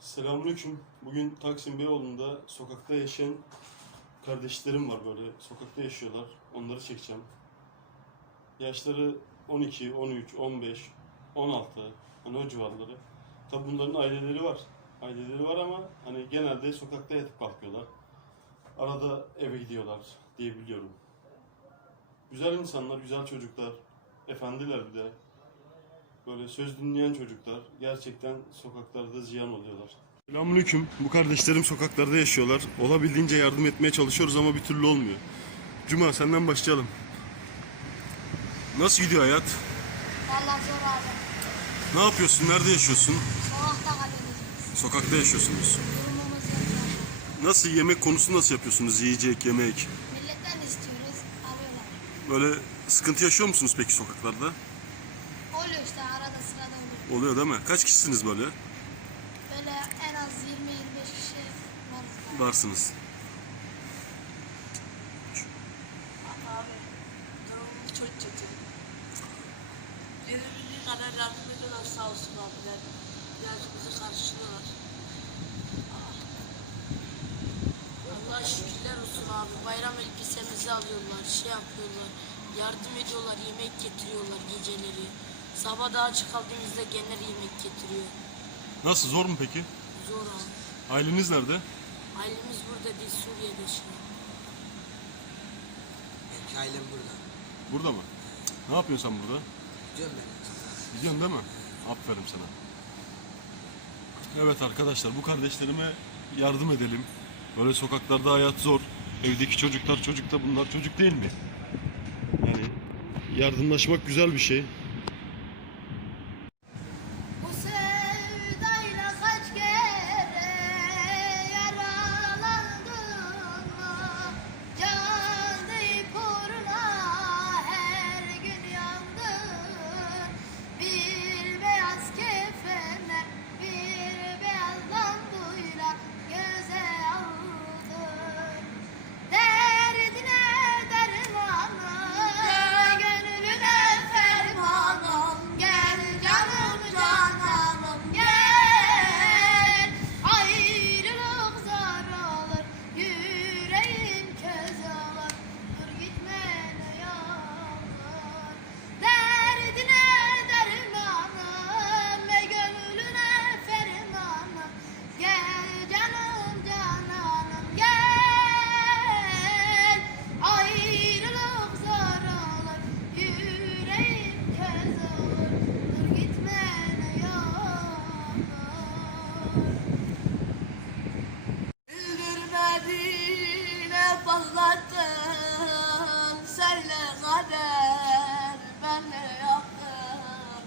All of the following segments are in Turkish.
Selamünaleyküm. Bugün Taksim Beyoğlu'nda sokakta yaşayan kardeşlerim var böyle. Sokakta yaşıyorlar. Onları çekeceğim. Yaşları 12, 13, 15, 16 hani o civarları. Tabi bunların aileleri var. Aileleri var ama hani genelde sokakta yatıp kalkıyorlar. Arada eve gidiyorlar diye biliyorum. Güzel insanlar, güzel çocuklar. Efendiler bir de. Böyle söz dinleyen çocuklar gerçekten sokaklarda ziyan oluyorlar. Selamünaleyküm. Bu kardeşlerim sokaklarda yaşıyorlar. Olabildiğince yardım etmeye çalışıyoruz ama bir türlü olmuyor. Cuma senden başlayalım. Nasıl gidiyor hayat? Vallahi zor abi. Ne yapıyorsun? Nerede yaşıyorsun? Sokakta kalıyoruz. Sokakta yaşıyorsunuz. Nasıl yemek konusu nasıl yapıyorsunuz? Yiyecek, yemek. Milletten istiyoruz, alıyorlar. Böyle sıkıntı yaşıyor musunuz peki sokaklarda? Arada sırada oluyor. Oluyor değil mi? Kaç kişisiniz böyle? Böyle en az 20-25 kişi varız. Varsınız. Abi durumumuz çok kötü. Birbirine kadar yardım ediyorlar sağ olsun abiler. Bizi karşılıyorlar. Allah şükürler olsun abi. Bayram elbisemizi alıyorlar, şey yapıyorlar. Yardım ediyorlar, yemek getiriyorlar geceleri. Sabah daha aç kaldığımızda gene yemek getiriyor. Nasıl? Zor mu peki? Zor abi. Aileniz nerede? Ailemiz burada değil, Suriye'de şimdi. Benim ailem burada. Burada mı? Ne yapıyorsun sen burada? Gidiyorum ben. Gidiyorsun değil mi? Aferin sana. Evet arkadaşlar bu kardeşlerime yardım edelim. Böyle sokaklarda hayat zor. Evdeki çocuklar çocuk da bunlar çocuk değil mi? Yani yardımlaşmak güzel bir şey. Patlattın Senle kader benle yaptın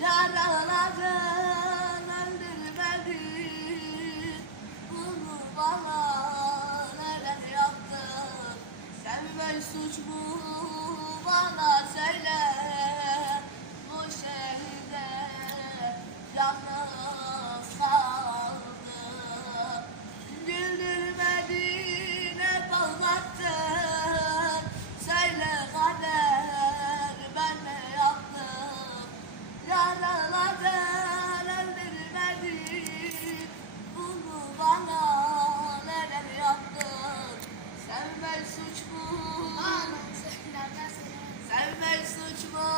Yaraladın öldürmedin Bunu bana neden yaptın? Sevmek suç mu bana Sevmek suç mu? Bana